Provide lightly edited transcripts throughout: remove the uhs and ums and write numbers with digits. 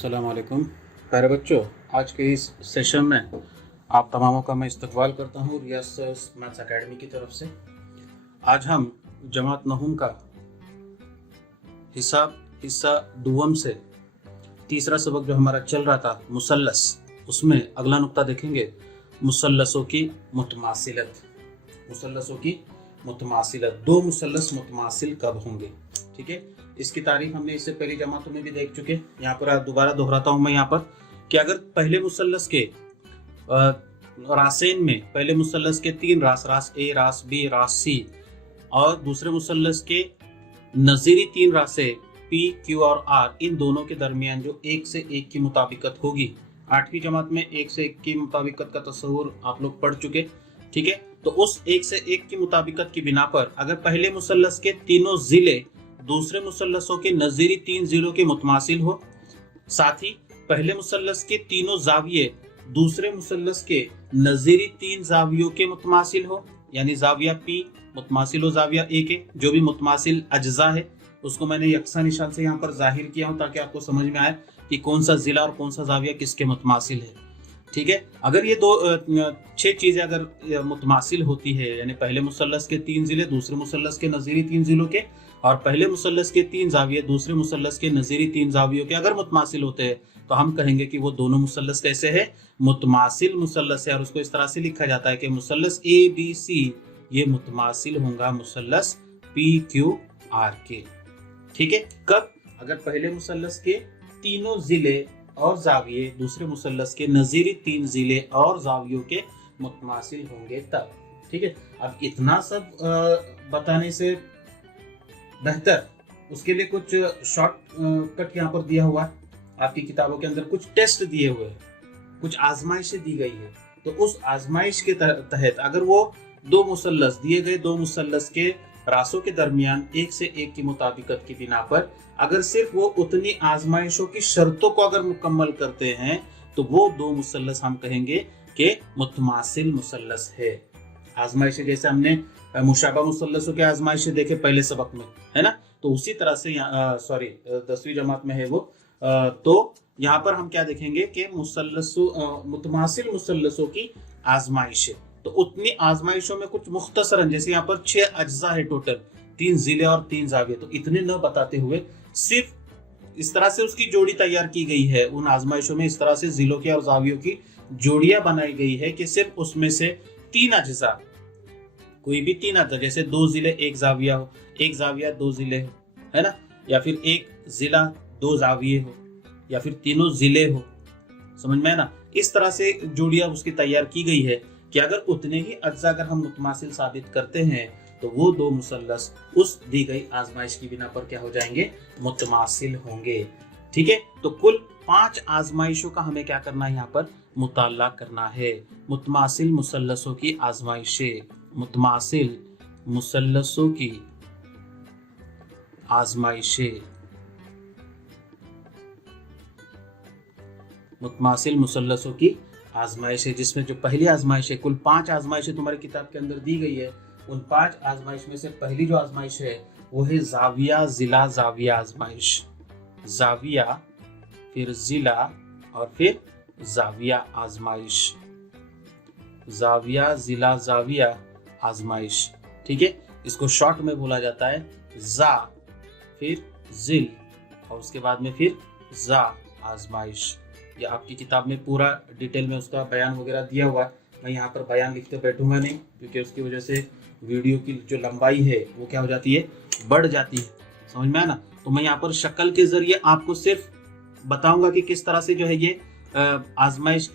अस्सलाम वालेकुम प्यारे बच्चों, आज के इस सेशन में आप तमामों का मैं इस्तकबाल करता हूँ रियासत मैथ्स एकेडमी की तरफ से। आज हम जमात नहुम का हिस्सा दुवम से तीसरा सबक जो हमारा चल रहा था मुसल्लस, उसमें अगला नुक्ता देखेंगे मुसल्लसों की मुतमासिलत। मुसल्लसों की मुतमासिलत, दो मुसल्लस मुतमासिल कब होंगे। ठीक है, इसकी तारीफ हमने इससे पहली जमातों में भी देख चुके। यहाँ पर दोबारा दोहराता हूँ मैं यहाँ पर कि अगर पहले मुसल्लस के रासेन में पहले मुसल्लस के तीन रास ए, रास बी, रास सी, और दूसरे मुसल्लस के नज़ीरी तीन रासे पी, क्यू और आर, इन दोनों के दरमियान जो एक से एक की मुताबिकत होगी। आठवीं जमात में एक से एक की मुताबिकत का तस्वुर आप लोग पढ़ चुके। ठीक है, तो उस एक से एक की मुताबिकत की बिना पर अगर पहले मुसल्लस के तीनों जिले दूसरे मुसल्लसों के नज़ीरी तीन जिलों के मुतमासिल हो, साथ ही पहले मुसल्लस के तीनों जाविये दूसरे मुसल्लस के नज़ीरी तीन जावियों के मुतमासिल हो, यानी जाविया पी मुतमासिल हो जाविया ए के, जो भी मुतमासिल अज्जा है उसको मैंने यकसा निशान से यहाँ पर जाहिर किया हूँ ताकि आपको समझ में आए कि कौन सा जिला और कौन सा जाविया किसके मुतमासिल है। ठीक है, अगर ये दो छह चीजें अगर मुतमासिल होती है, यानी पहले मुसल्लस के तीन जिले दूसरे मुसल्लस के नज़ीरी तीन जिलों के, और पहले मुसल्लस के तीन जाविये दूसरे मुसल्लस के नज़ीरी तीन जावियों के अगर मुतमासिल होते हैं, तो हम कहेंगे कि वो दोनों मुसल्लस कैसे है, मुतमासिल मुसल्लस है। और उसको इस तरह से लिखा जाता है कि मुसल्लस ए बी सी ये मुतमासिल होगा मुसल्लस पी क्यू आर के। ठीक है, कब? अगर पहले मुसल्लस के तीनों जिले और जाविये दूसरे मुसल्लस के नज़ीरी तीन जिले और जावियों के मुतमासिल होंगे तब। ठीक है, अब इतना सब बताने से बेहतर उसके लिए कुछ शॉर्ट कट यहाँ पर दिया हुआ है। आपकी किताबों के अंदर कुछ टेस्ट दिए हुए हैं, कुछ आजमाइशें दी गई है। तो उस आजमाइश के तहत अगर वो दो मुसल्लस दिए गए, दो मुसल्लस के रासों के दरमियान एक से एक की मुताबिकत की बिना पर अगर सिर्फ वो उतनी आजमाइशों की शर्तों को अगर मुकम्मल करते हैं, तो वो दो मुसल्लस हम कहेंगे कि मुतमासिल मुसल्लस है। आजमाइशें जैसे हमने मुशाबा मुसल्लसों के आजमाइशें देखे पहले सबक में, है ना, तो उसी तरह से 10वीं जमात में है वो। तो यहाँ पर हम क्या देखेंगे कि मुतमासिल मुसल्लसों की आजमाइशें, तो उतनी आजमाइशों में कुछ मुख्तसरन, जैसे यहाँ पर 6 अज्जा है टोटल, 3 जिले और 3 जाविये, तो इतने न बताते हुए सिर्फ इस तरह से उसकी जोड़ी तैयार की गई है। उन आजमाइशों में इस तरह से जिलों की और जावियों की जोड़ियां बनाई गई है कि सिर्फ उसमें से 3 अज्जा, कोई भी 3 अज्जा, जैसे 2 जिले 1 जाविया हो, 1 जाविया 2 जिले हो, है ना, या फिर 1 जिला 2 जाविये हो, या फिर तीनों जिले हो। समझ में है ना, इस तरह से जोड़ियां उसकी तैयार की गई है कि अगर उतने ही अज्जा अगर हम मुतमासिल साबित करते हैं, तो वो दो मुसल्लस उस दी गई आजमाइश की बिना पर क्या हो जाएंगे, मुतमासिल होंगे। ठीक है, तो कुल 5 आजमाइशों का हमें क्या करना है, यहाँ पर मुताला करना है। मुतमासिल मुसल्लसों की आजमाइशें, मुतमासिल मुसल्लसों की आजमाइशें, मुतमासिल मुसल्लसों की आजमाइशें, जिसमें जो पहली आजमाइश है, कुल 5 आजमाइशें तुम्हारी किताब के अंदर दी गई है। उन 5 आजमाइश में से पहली जो आजमाइश है वो है जाविया जिला जाविया आजमाइश। जाविया, फिर जिला और फिर जाविया आजमाइश, जाविया जिला जाविया आजमाइश। ठीक है, इसको शॉर्ट में बोला जाता है जा, फिर जिल, और उसके बाद में फिर जा आजमाइश। ये आपकी किताब में पूरा डिटेल में उसका बयान वगैरह दिया हुआ है। मैं यहाँ पर बयान लिखते बैठूंगा नहीं, क्योंकि उसकी वजह से वीडियो की जो लंबाई है वो क्या हो जाती है, बढ़ जाती है। समझ में आया ना, तो मैं यहाँ पर शक्ल के जरिए आपको सिर्फ बताऊंगा कि किस तरह से जो है ये आजमाइश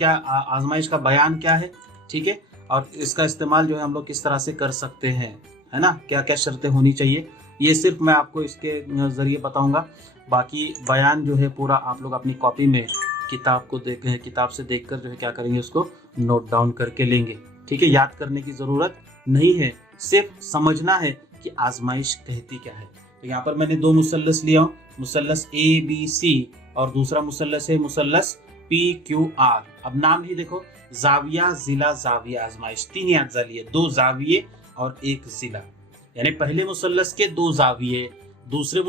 का बयान क्या है। ठीक है, और इसका इस्तेमाल जो है हम लोग किस तरह से कर सकते हैं, है ना, क्या क्या शर्तें होनी चाहिए, ये सिर्फ मैं आपको इसके जरिए बताऊंगा। बाकी बयान जो है पूरा आप लोग अपनी कॉपी में किताब से देखकर जो है क्या करेंगे, उसको नोट डाउन करके लेंगे। ठीक है, याद करने की जरूरत नहीं है, सिर्फ समझना है कि आजमाइश कहती क्या है। तो यहाँ पर मैंने 2 मुसल्लस लिया हूँ, मुसल्लस ए बी सी, और दूसरा मुसल्लस है मुसल्लस पी क्यू आर। अब नाम ही देखो, जाविया जिला जाविया आजमाइश, 3 ही अज्जा लिए, 2 जाविये और 1 जिला, यानी पहले मुसल्लस के 2 जाविये दूसरे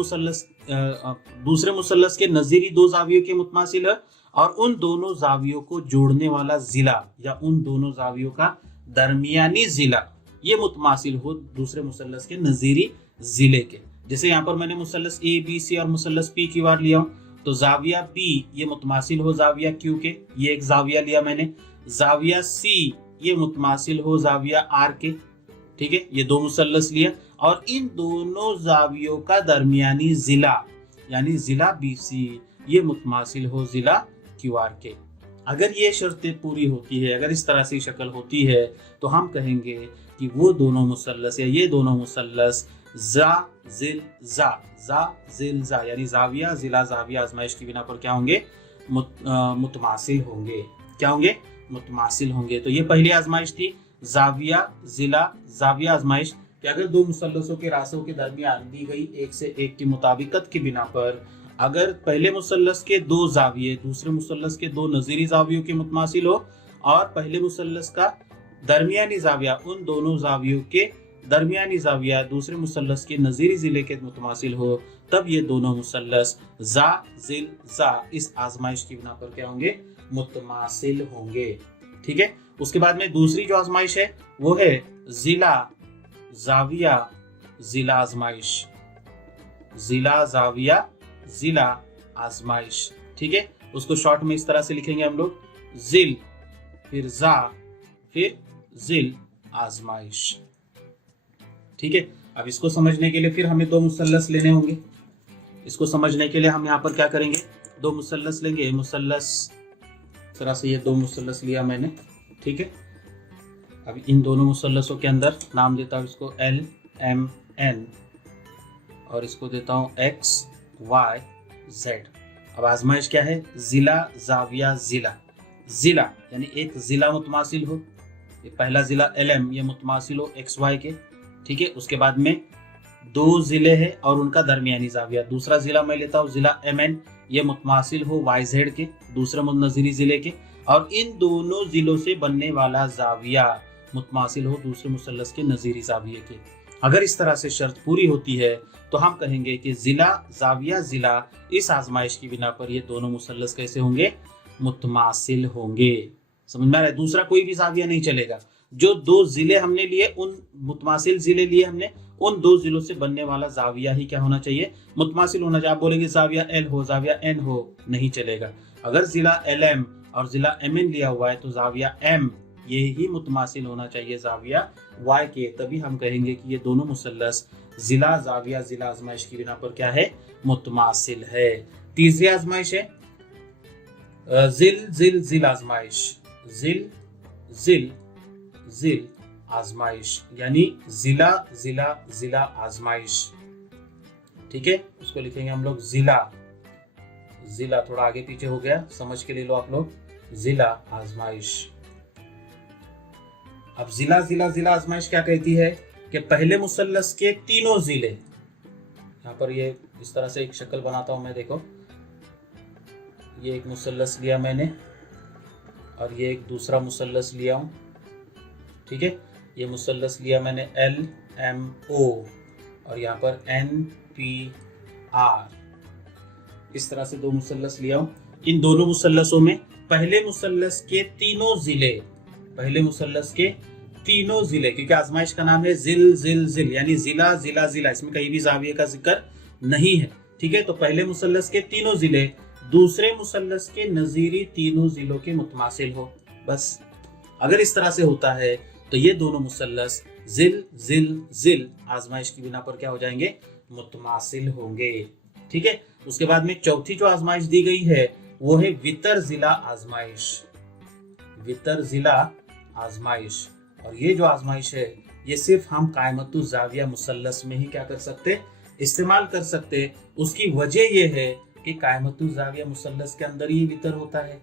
मुसल्लस के नजीरी दो जावियों के मुतमासिल है और उन दोनों जावियों को जोड़ने वाला जिला या उन दोनों जावियों का दरमियानी जिला ये मुतमासिल हो दूसरे मुसल्लस के नजीरी जिले के। जैसे यहाँ पर मैंने मुसल्लस ए बी सी और मुसल्लस पी क्यू आर लिया हूँ, तो जाविया बी ये मुतमासिल हो जाविया क्यू के, ये एक जाविया लिया मैंने। जाविया सी ये मुतमासिल हो जाविया आर के, ठीक है, ये दो मुसल्लस लिया और इन दोनों जावियों का दरमियानी जिला यानी जिला बी सी ये मुतमासिल हो जिला क्यू आर के। अगर ये शर्तें पूरी होती है, अगर इस तरह से शक्ल होती है, तो हम कहेंगे कि वो दोनों मुसल्लस या ये दोनों मुसल्लस जा जिल जा यानी जाविया जिला जाविया आजमाइश की बिना पर क्या होंगे, मुतमासिल होंगे। क्या होंगे? मुतमासिल होंगे। तो ये पहली आजमाइश थी जाविया जिला जाविया आजमाइश कि अगर दो मुसल्लसों के रासों के दरमियान दी गई एक से एक की मुताबिकत की बिना पर अगर पहले मुसल्लस के दो जाविये दूसरे मुसल्लस के दो नजीरी जावियों के मुतमासिल हो और पहले मुसल्लस का दरमियानी जाविया उन दोनों जावियों के दरमियानी जाविया दूसरे मुसल्लस के नजीरी जिले के मुतमासिल हो, तब ये दोनों मुसल्लस जा जिल जा इस आजमाइश की बिना पर क्या होंगे, मुतमासिल होंगे। ठीक है। उसके बाद में दूसरी जो आजमाइश है वो है जिला जाविया जिला आजमाइश, जिला जाविया जिला आजमाइश। ठीक है। उसको शॉर्ट में इस तरह से लिखेंगे हम लोग, जिल फिर जा फिर जिल आजमाइश। ठीक है। अब इसको समझने के लिए फिर हमें दो मुसल्लस लेने होंगे। इसको समझने के लिए हम यहाँ पर क्या करेंगे, दो मुसल्लस लेंगे। मुसल्लस इस तरह से ये दो मुसल्लस लिया मैंने। ठीक है। अब इन दोनों मुसल्लसों के अंदर नाम देता हूँ इसको L M N और इसको देता हूँ X Y Z। अब आजमाइश क्या है, जिला जाविया जिला। जिला यानी एक जिला मुतमासिल हो, ये पहला जिला LM ये मुतमासिल हो XY के। ठीक है। उसके बाद में दो जिले हैं और उनका दरमियानी जाविया। दूसरा जिला मैं लेता हूँ जिला MN ये मुतमासिल हो YZ के दूसरे नजीरी जिले के और इन दोनों जिलों से बनने वाला जाविया मुतमासिल हो दूसरे मुसल्लस के नजीरी जाविये के। अगर इस तरह से शर्त पूरी होती है तो हम कहेंगे कि जिला जाविया जिला इस आजमाइश की बिना पर ये दोनों मुसल्लस कैसे होंगे, मुतमासिल होंगे। समझ में आ रहा है। दूसरा कोई भी जाविया नहीं चलेगा। जो दो जिले हमने लिए उन मुतमासिल जिले लिए हमने, उन दो जिलों से बनने वाला जाविया ही क्या होना चाहिए, मुतमासिल होना चाहिए। आप बोलेंगे जाविया L हो जाविया N हो, नहीं चलेगा। अगर जिला LM और जिला MN लिया हुआ है तो जाविया M ये ही मुतमासिल होना चाहिए जाविया Y के, तभी हम कहेंगे कि ये दोनों मुसल्लस जिला जाविया जिला आजमाइश की बिना पर क्या है, मुतमासिल है। तीसरी आजमाइश है जिल जिल जिल आजमाइश, जिल जिल जिल आजमाइश यानी जिला जिला जिला आजमाइश। ठीक है। उसको लिखेंगे हम लोग जिला जिला, थोड़ा आगे पीछे हो गया, समझ के ले लो आप लोग, जिला आजमाइश। अब जिला जिला जिला आजमाइश क्या कहती है कि पहले मुसल्लस के तीनों जिले, यहाँ पर ये इस तरह से एक शक्ल बनाता हूं मैं, देखो ये एक मुसल्लस लिया मैंने और ये एक दूसरा मुसल्लस लिया हूं। ठीक है। ये मुसल्लस लिया मैंने L M O और यहाँ पर N P R, इस तरह से दो मुसल्लस लिया हूं। इन दोनों मुसल्लसों में पहले मुसल्लस के तीनों जिले, पहले मुसल्लस के तीनों जिले, क्योंकि आजमाइश का नाम है जिल जिल जिल यानी जिला जिला जिला, इसमें कहीं भी जाविये का जिक्र नहीं है। ठीक है। तो पहले मुसल्लस के तीनों जिले दूसरे मुसल्लस के नजीरी तीनों जिलों के मुतमासिल हो, बस। अगर इस तरह से होता है तो ये दोनों मुसल्लस जिल जिल जिल आजमाइश की बिना पर क्या हो जाएंगे, मुतमासिल होंगे। ठीक है। उसके बाद में चौथी जो आजमाइश दी गई है वो है वितर जिला आजमाइश, वितर जिला आजमाइश। और ये जो आजमाइश है ये सिर्फ हम कायमतु जाविया मुसल्लस में ही क्या कर सकते, इस्तेमाल कर सकते। उसकी वजह ये है कि कायमतु जाविया मुसल्लस के अंदर ही वितर होता है।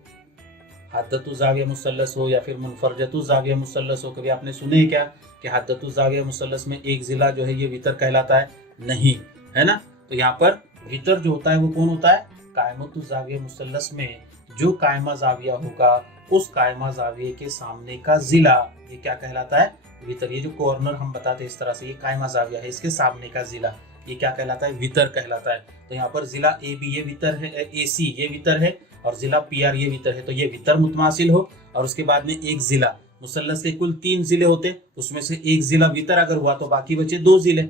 हद्दतु जाविया मुसल्लस हो या फिर मुनफरजतु जाविया मुसल्लस हो, कभी आपने सुने हैं क्या कि हद्दतु जाविया मुसल्लस में एक जिला जो है ये वितर कहलाता है? नहीं, है ना। तो यहाँ पर वितर जो होता है वो कौन होता है, कायमतु जाविया मुसल्लस में जो कायमा जाविया होगा उस कायमा जाविये के सामने का जिला, ये क्या कहलाता है, वितर। ये जो कॉर्नर हम बताते हैं इस तरह से, ये कायमा जाविया है, इसके सामने का जिला ये क्या कहलाता है, वितर कहलाता है। तो यहाँ पर जिला ए बी ये वितर है, ए सी ये वितर है, और जिला पी आर ये वितर है, तो ये वितर मुतमासिल हो। और उसके बाद में एक जिला, मुसल्लस के कुल 3 जिले होते, उसमें से एक जिला वितर अगर हुआ तो बाकी बचे 2 जिले,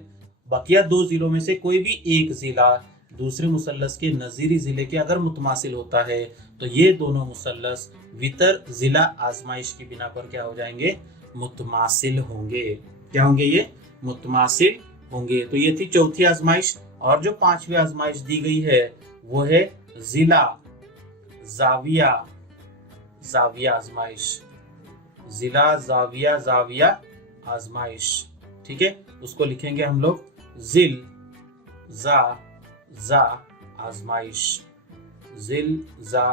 बकिया 2 जिलों में से कोई भी एक जिला दूसरे मुसल्लस के नजीरी जिले के अगर मुतमासिल होता है तो ये दोनों मुसल्लस वितर जिला आजमाइश की बिना पर क्या हो जाएंगे, मुतमासिल होंगे। क्या होंगे, ये मुतमासिल होंगे। तो ये थी चौथी आजमाइश। और जो 5वीं आजमाइश दी गई है वो है जिला जाविया जाविया आजमाइश, जिला जाविया जाविया आजमाइश। ठीक है, उसको लिखेंगे हम लोग जिल जा आजमाइश, जिल जा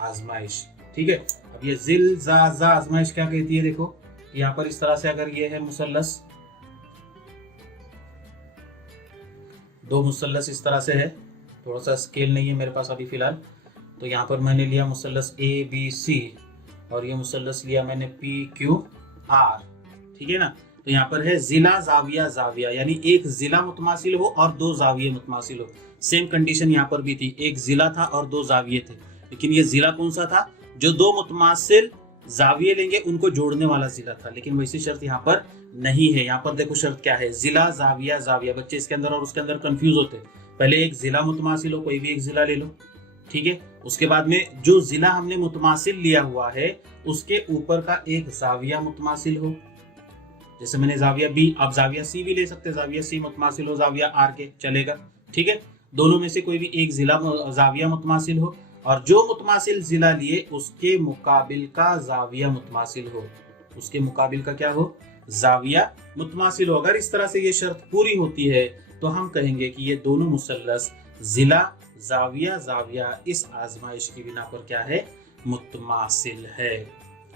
आजमाइश। ठीक है, अब ये जिल जा आजमाइश क्या कहती है, देखो यहाँ पर इस तरह से अगर ये है मुसल्लस, 2 मुसल्लस इस तरह से है, थोड़ा सा स्केल नहीं है मेरे पास अभी फिलहाल, तो यहाँ पर मैंने लिया मुसल्लस ए बी सी और ये मुसल्लस लिया मैंने पी क्यू आर। ठीक है ना, तो यहाँ पर है जिला जाविया जाविया, यानी एक जिला मुतमासिल हो और 2 जाविये मुतमासिल हो। सेम कंडीशन यहाँ पर भी थी, एक जिला था और 2 जाविये थे, लेकिन ये जिला कौन सा था, जो 2 मुतमासिल जाविये लेंगे उनको जोड़ने वाला जिला था। लेकिन वैसी शर्त यहाँ पर नहीं है। यहाँ पर देखो शर्त क्या है, जिला जाविया जाविया। बच्चे इसके अंदर और उसके अंदर कंफ्यूज होते, पहले एक जिला मुतमासिल हो, कोई भी एक जिला ले लो। ठीक है, उसके बाद में जो जिला हमने मुतमासिल लिया हुआ है उसके ऊपर का एक जाविया मुतमासिल हो, जैसे मैंने जाविया बी, आप जाविया सी भी ले सकते, जाविया सी मुतमासिल हो जाविया आर के, चलेगा। ठीक है, दोनों में से कोई भी एक जिला जाविया मुतमासिल हो और जो मुतमासिल जिला लिए उसके मुकाबिल का जाविया मुतमासिल हो, उसके मुकाबिल का क्या हो, जाविया मुतमासिल हो। अगर इस तरह से ये शर्त पूरी होती है तो हम कहेंगे कि ये दोनों मुसल्लस जिला जाविया जाविया इस आजमाइश की बिना पर क्या है, मुतमासिल है।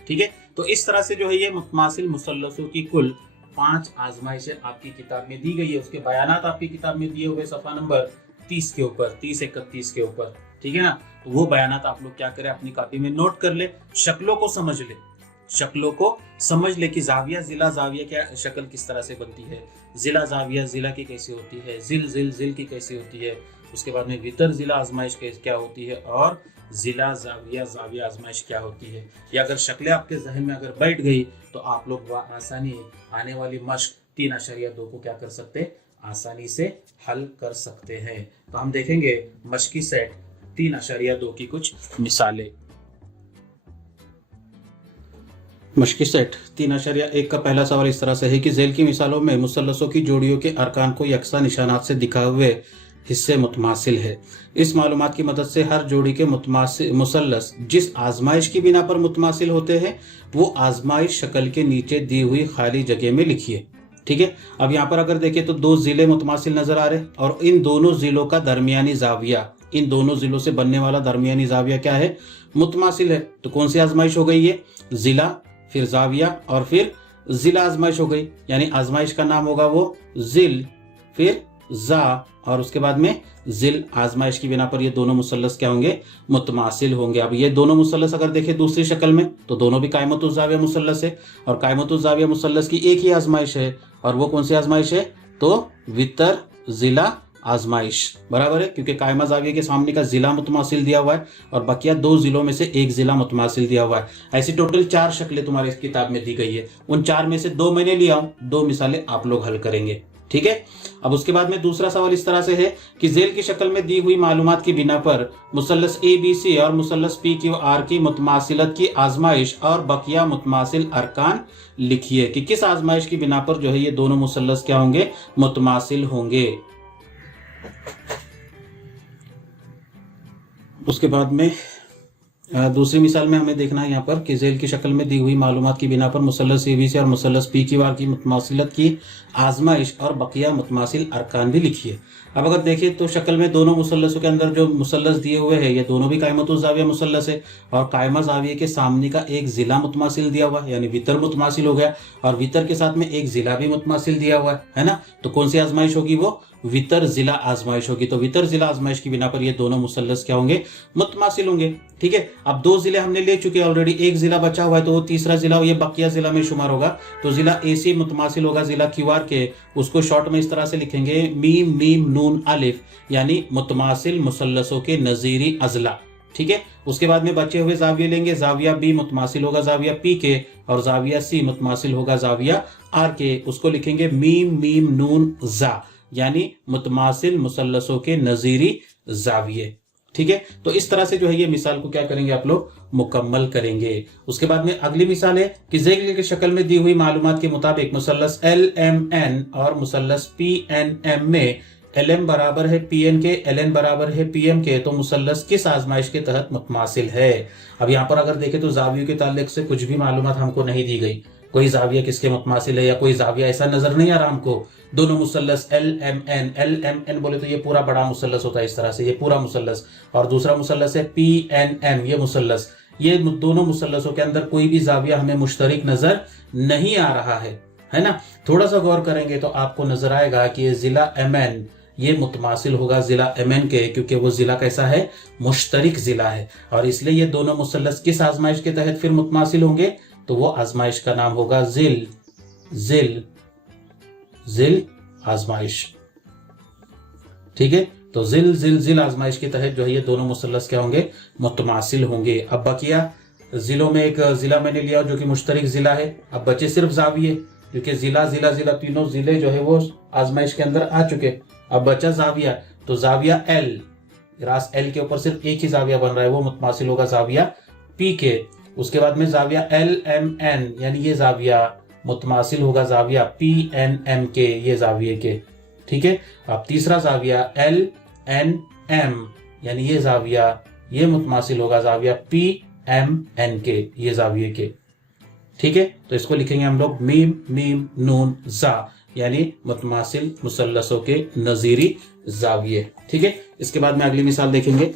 ठीक है, तो इस तरह से जो है ये मुतमासिल मुसल्लसों की कुल 5 आजमाइशें आपकी किताब में दी गई है। उसके बयानात आपकी किताब में दिए हुए सफा नंबर 30 के ऊपर, 30-31 के ऊपर। ठीक है ना, तो वो बयानात आप लोग क्या करें, अपनी कॉपी में नोट कर ले, शक्लों को समझ ले, शक्लों को समझ ले कि जाविया जिला जाविया क्या शक्ल किस तरह से बनती है, जिला जाविया जिला की कैसी होती है, जिल की कैसी होती है, उसके बाद में वितर जिला आजमाइश क्या होती है और जिला जाविया जाविया आजमाइश क्या होती है। ये अगर शक्लें आपके जहन में अगर बैठ गई तो आप लोग आसानी आने वाली मश्क 3.2 को क्या कर सकते, आसानी से हल कर सकते हैं। तो हम देखेंगे मश्की सेट 3.2 की कुछ मिसालें। मश्की सेट 3.1 का पहला सवाल इस तरह से है कि झेल की मिसालों में मुसल्लसों की जोड़ियों के अरकान को यकसा निशानात से दिखाए हुए हिस्से मुतमासिल है। इस मालूमात की मदद से हर जोड़ी के मुसल्लस जिस आजमाइश की बिना पर मुतमासिल होते हैं वो आजमाइश शक्ल के नीचे दी हुई खाली जगह में लिखिए। ठीक है, अब यहाँ पर अगर देखें तो 2 जिले मुतमासिल नजर आ रहे और इन दोनों जिलों का दरमियानी जाविया, इन दोनों जिलों से बनने वाला दरमियानी जाविया क्या है, मुतमासिल है। तो कौन सी आजमाइश हो गई, ये जिला, फिर जाविया और फिर जिला आजमाइश हो गई, यानी आजमाइश का नाम होगा वो जिल, फिर जा और उसके बाद में जिल। आजमाइश की बिना पर ये दोनों मुसल्लस क्या होंगे, मुतमासिल होंगे। अब ये दोनों मुसल्लस अगर देखें दूसरी शक्ल में तो दोनों भी कायमतुल जाविया मुसल्लस है और कायमतुल जाविया मुसल्लस की एक ही आजमाइश है, और वो कौन सी आजमाइश है, तो वितर जिला आजमाइश, बराबर है, क्योंकि कायमा जाविया के सामने का जिला मुतमासिल दिया हुआ है और बकिया 2 जिलों में से एक जिला मुतमासिल दिया हुआ है। ऐसी टोटल 4 शक्लें तुम्हारी इस किताब में दी गई है, उन 4 में से 2 मैंने लिया हूं, 2 मिसालें आप लोग हल करेंगे। ठीक है, अब उसके बाद में दूसरा सवाल इस तरह से है कि झेल की शक्ल में दी हुई मालूमात की बिना पर मुसल्लस ए बी सी और मुसल्लस पी क्यू आर की मुतमासिलत की आजमाइश और बकिया मुतमासिल अरकान लिखिए कि किस आजमाइश की बिना पर जो है ये दोनों मुसल्लस क्या होंगे, मुतमासिल होंगे। उसके बाद में दूसरी मिसाल में हमें देखना है यहाँ पर कि झेल की शक्ल में दी हुई मालूमात की बिना पर मुसल्लस ए बी सी और मुसल्लस पी क्यू आर की मुतमासिलत की आजमाइश और बकिया मुतमासिल अरकान भी लिखिए। अब अगर देखें तो शक्ल में दोनों मुसल्लसों के अंदर जो मुसल्लस दिए हुए हैं ये दोनों भी कायमतुल जाविया मुसल्लस है और कायमा जाविया के सामने का एक जिला मुतमासिल दिया हुआ है, यानी वितर मुतमासिल हो गया, और वितर के साथ में एक जिला भी मुतमासिल दिया हुआ है ना। तो कौन सी आजमाइश होगी, वो वितर जिला आजमाइश होगी। तो वितर जिला आजमाइश की बिना पर ये दोनों मुसल्लस क्या होंगे, मुतमासिल होंगे। ठीक है, अब 2 जिले हमने ले चुके ऑलरेडी, एक जिला बचा हुआ है तो वो तीसरा जिला ये बकिया जिला में शुमार होगा। तो जिला AC मुतमासिल होगा जिला QR के, उसको शॉर्ट में इस तरह से लिखेंगे मीम मीम नून अलिफ, यानी मुतमासिल मुसल्लसों के नजीरी अजला। ठीक है, उसके बाद में बचे हुए जाविये लेंगे। जाविया B मुतमासिल होगा जाविया P के, और जाविया C मुतमासिल होगा जाविया R के, उसको लिखेंगे मीम मीम नून जा, यानी मुतमासिल मुसल्लसों के नजीरी जाविये। ठीक है, तो इस तरह से जो है ये मिसाल को क्या करेंगे आप लोग मुकम्मल करेंगे। उसके बाद में अगली मिसाल है कि ज़ेल की शक्ल में दी हुई मालूमात के मुताबिक मुसल्लस LMN और मुसल्लस PNM में LM बराबर है PN के, LN बराबर है PM के, तो मुसल्लस किस आजमाइश के तहत मुतमासिल है। अब यहाँ पर अगर देखें तो जावियों के ताल्लुक से कुछ भी मालूमात हमको नहीं दी गई, कोई जाविया किसके मुतमासिल है या कोई जाविया ऐसा नजर नहीं आ रहा हमको। दोनों मुसल्लस LMN बोले तो ये पूरा बड़ा मुसल्लस होता है इस तरह से, ये पूरा मुसल्लस, और दूसरा मुसल्लस है PNM ये मुसल्लस, ये दोनों मुसल्लसों के अंदर कोई भी जाविया हमें मुश्तरक नजर नहीं आ रहा है ना। थोड़ा सा गौर करेंगे तो आपको नजर आएगा कि ये जिला MN ये मुतमासिल होगा जिला MN के, क्योंकि वो जिला कैसा है, मुश्तरक जिला है, और इसलिए ये दोनों मुसल्लस किस आजमाइश के तहत फिर मुतमासिल होंगे, तो वो आजमाइश का नाम होगा जिल जिल जिल आजमाइश। ठीक है, तो जिल जिल जिल आजमाइश के तहत जो है ये दोनों मुसल्लस क्या होंगे, मुतमासिल होंगे। अब बकिया जिलों में एक जिला मैंने लिया जो कि मुश्तरक जिला है। अब बचे सिर्फ जाविये, क्योंकि जिला जिला जिला तीनों जिले जो है वो आजमाइश के अंदर आ चुके। अब बचा जाविया, तो जाविया L, रास L के ऊपर सिर्फ एक ही जाविया बन रहा है, वो मुतमासिल होगा जाविया P के। उसके बाद में जाविया LMN यानी ये जाविया मुतमासिल होगा जाविया PNM के, ये जाविये के। ठीक है, अब तीसरा जाविया LNM यानी ये जाविया ये मुतमासिल होगा जाविया PMN के, ये जाविये के। ठीक है, तो इसको लिखेंगे हम लोग मीम मीम नून जा, यानी मुतमासिल मुसल्लसों के नजीरी जाविये। ठीक है, इसके बाद में अगली मिसाल देखेंगे।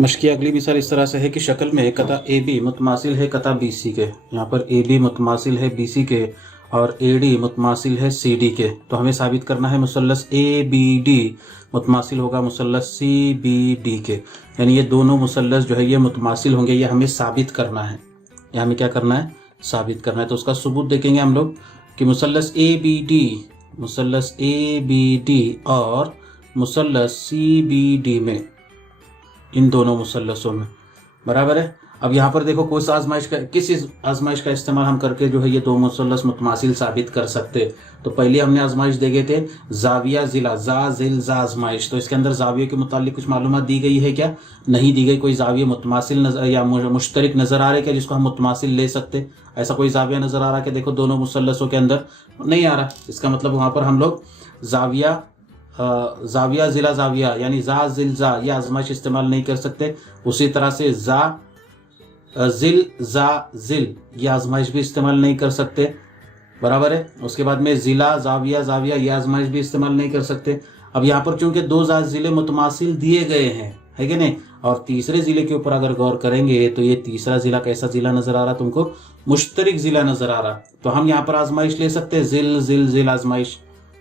मशकी अगली मिसाल इस तरह से है कि शक्ल में कता AB मुतमासिल है कता BC के, यहाँ पर AB मुतमासिल है BC के और AD मुतमासिल है CD के। तो हमें साबित करना है मुसल्लस ABD मुतमासिल होगा मुसल्लस CBD के, यानी ये दोनों मुसल्लस जो है ये मुतमासिल होंगे, ये हमें साबित करना है, ये हमें क्या करना है, साबित करना है। तो उसका सबूत देखेंगे हम लोग कि मुसल्लस ABD और मुसल्लस CBD में, इन दोनों मुसल्लसों में बराबर है। अब यहाँ पर देखो किस आजमाइश का इस्तेमाल हम करके जो है ये दो मुसल्लस मुतमासिल साबित कर सकते। तो पहले हमने आजमाइश देखे थे जाविया जिला जा जिल जा आजमाइश, तो इसके अंदर जाविये के मुतालिक कुछ मालूमात दी गई है क्या, नहीं दी गई। कोई जाविया मुतमासिल नजर या मुश्तरक नजर आ रहा है क्या जिसको हम मुतमासिल ले सकते, ऐसा कोई जाविया नजर आ रहा है कि देखो दोनों मुसल्लसों के अंदर नहीं आ रहा। इसका मतलब वहां पर हम लोग जाविया जिला जाविया यानी जा जिल जा ये आजमाइश इस्तेमाल नहीं कर सकते। उसी तरह से जा जिल जा जिल ये आजमाइश भी इस्तेमाल नहीं कर सकते, बराबर है। उसके बाद में जिला जाविया जाविया ये आजमाइश भी इस्तेमाल नहीं कर सकते। अब यहाँ पर चूंकि दो जिले मुतमासिल दिए गए हैं, है कि नहीं, और तीसरे जिले के ऊपर अगर गौर करेंगे तो ये तीसरा जिला कैसा जिला नजर आ रहा तुमको, मुश्तरक जिला नजर आ रहा। तो हम यहाँ पर आजमाइश ले सकते हैं जिल जिल जिल आजमाइश,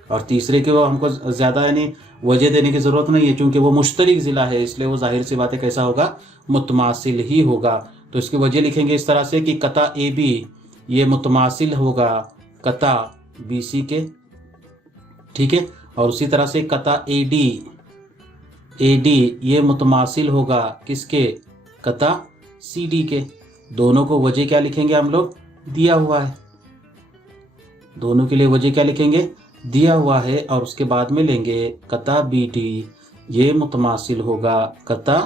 और तीसरे के वो हमको ज्यादा यानी वजह देने की जरूरत नहीं है, क्योंकि वो मुश्तरक जिला है, इसलिए वो जाहिर सी बात है कैसा होगा, मुतमासिल ही होगा। तो इसकी वजह लिखेंगे इस तरह से कि कता AB ये मुतमासिल होगा कता BC के, ठीक है, और उसी तरह से कता AD ये मुतमासिल होगा किसके, कता CD के। दोनों को वजह क्या लिखेंगे हम लोग, दिया हुआ है, दोनों के लिए वजह क्या लिखेंगे, दिया हुआ है, और उसके बाद में लेंगे कता BD ये मुतमासिल होगा कता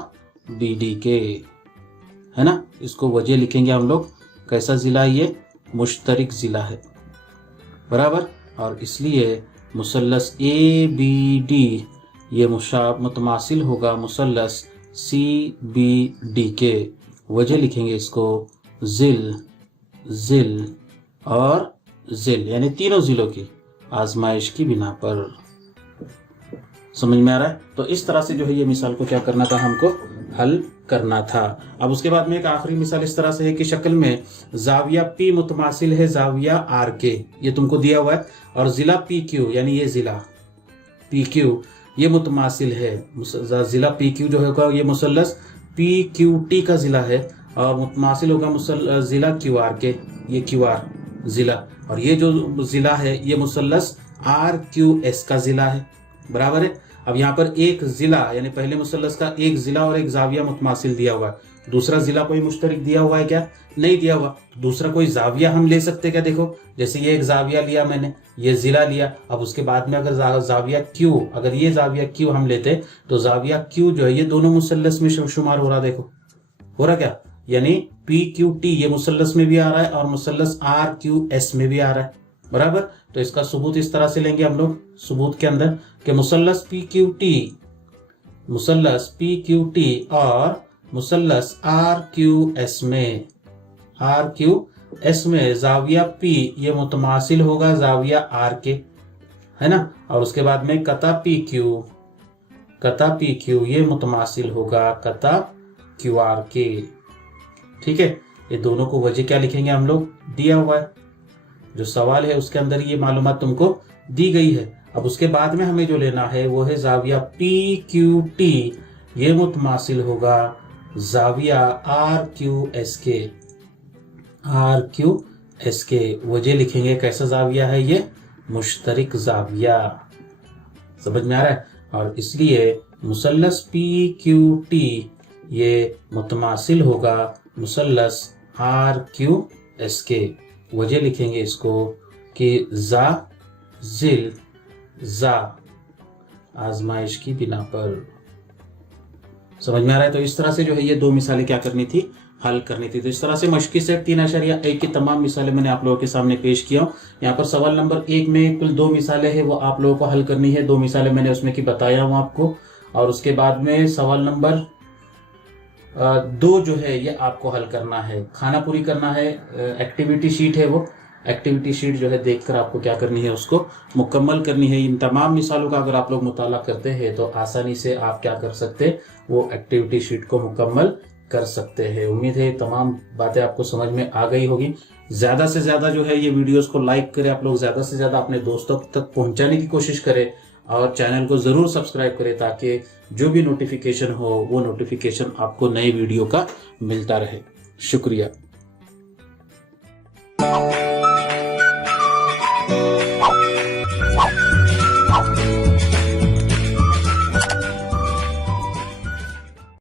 BD के, है ना। इसको वजह लिखेंगे हम लोग कैसा जिला, ये मुश्तरक जिला है, बराबर। और इसलिए मुसल्लस ABD ये मुतमासिल होगा मुसल्लस CBD के। वजह लिखेंगे इसको जिल जिल और जिल, यानी तीनों जिलों की आजमाइश की बिना पर। समझ में आ रहा है। तो इस तरह से जो है ये मिसाल को क्या करना था, हमको हल करना था। अब उसके बाद में एक आखिरी मिसाल इस तरह से है कि शक्ल में जाविया P मुतमासिल है जाविया R के, ये तुमको दिया हुआ है, और जिला PQ यानी ये जिला PQ ये मुतमासिल है। जिला PQ जो होगा ये मुसल्लस PQT का जिला है और मुतमासिल होगा जिला QR के, ये QR जिला, और ये जो जिला है ये मुसल्लस RQS का जिला है। बराबर है। अब यहाँ पर एक जिला यानी पहले मुसल्लस का एक जिला और एक जाविया मुतमासिल दिया हुआ है। दूसरा जिला कोई मुश्तरक दिया हुआ है क्या? नहीं दिया हुआ। दूसरा कोई जाविया हम ले सकते क्या? देखो जैसे ये एक जाविया लिया मैंने, ये जिला लिया, अब उसके बाद में अगर जाविया Q, अगर ये जाविया Q हम लेते तो जाविया Q जो है ये दोनों मुसल्लस में शुमार हो रहा। देखो हो रहा क्या, यानी PQT ये मुसल्लस में भी आ रहा है और मुसल्लस RQS में भी आ रहा है। बराबर। तो इसका सबूत इस तरह से लेंगे हम लोग सबूत के अंदर कि मुसल्लस PQT और मुसल्लस RQS में जाविया P ये मुतमासिल होगा जाविया R के, है ना, और उसके बाद में कता PQ ये मुतमासिल होगा कता QR के। ठीक है, ये दोनों को वजह क्या लिखेंगे हम लोग? दिया हुआ है, जो सवाल है उसके अंदर ये मालूमात तुमको दी गई है। अब उसके बाद में हमें जो लेना है वो है जाविया PQT ये मुतमासिल होगा जाविया RQS के। वजह लिखेंगे कैसा जाविया है ये? मुश्तरिक जाविया। समझ में आ रहा है? और इसलिए मुसल्लस PQT ये मुतमासिल होगा मुसल्लस RQS के। वजह लिखेंगे इसको कि जा आजमाइश की बिना पर। समझ में आ रहा है? तो इस तरह से जो है ये दो मिसालें क्या करनी थी? हल करनी थी। तो इस तरह से मश्की सेट 3.1 की तमाम मिसालें मैंने आप लोगों के सामने पेश किया हूँ। यहाँ पर सवाल नंबर 1 में कुल 2 मिसालें हैं, वो आप लोगों को हल करनी है। 2 मिसालें मैंने उसमें की बताया हूँ आपको, और उसके बाद में सवाल नंबर 2 जो है ये आपको हल करना है, खाना पूरी करना है। एक्टिविटी शीट है, वो एक्टिविटी शीट जो है देखकर आपको क्या करनी है? उसको मुकम्मल करनी है। इन तमाम मिसालों का अगर आप लोग मुताला करते हैं तो आसानी से आप क्या कर सकते? वो एक्टिविटी शीट को मुकम्मल कर सकते हैं। उम्मीद है तमाम बातें आपको समझ में आ गई होगी। ज्यादा से ज्यादा जो है ये वीडियोस को लाइक करें आप लोग, ज्यादा से ज्यादा अपने दोस्तों तक पहुंचाने की कोशिश करें और चैनल को जरूर सब्सक्राइब करें ताकि जो भी नोटिफिकेशन हो वो नोटिफिकेशन आपको नए वीडियो का मिलता रहे। शुक्रिया।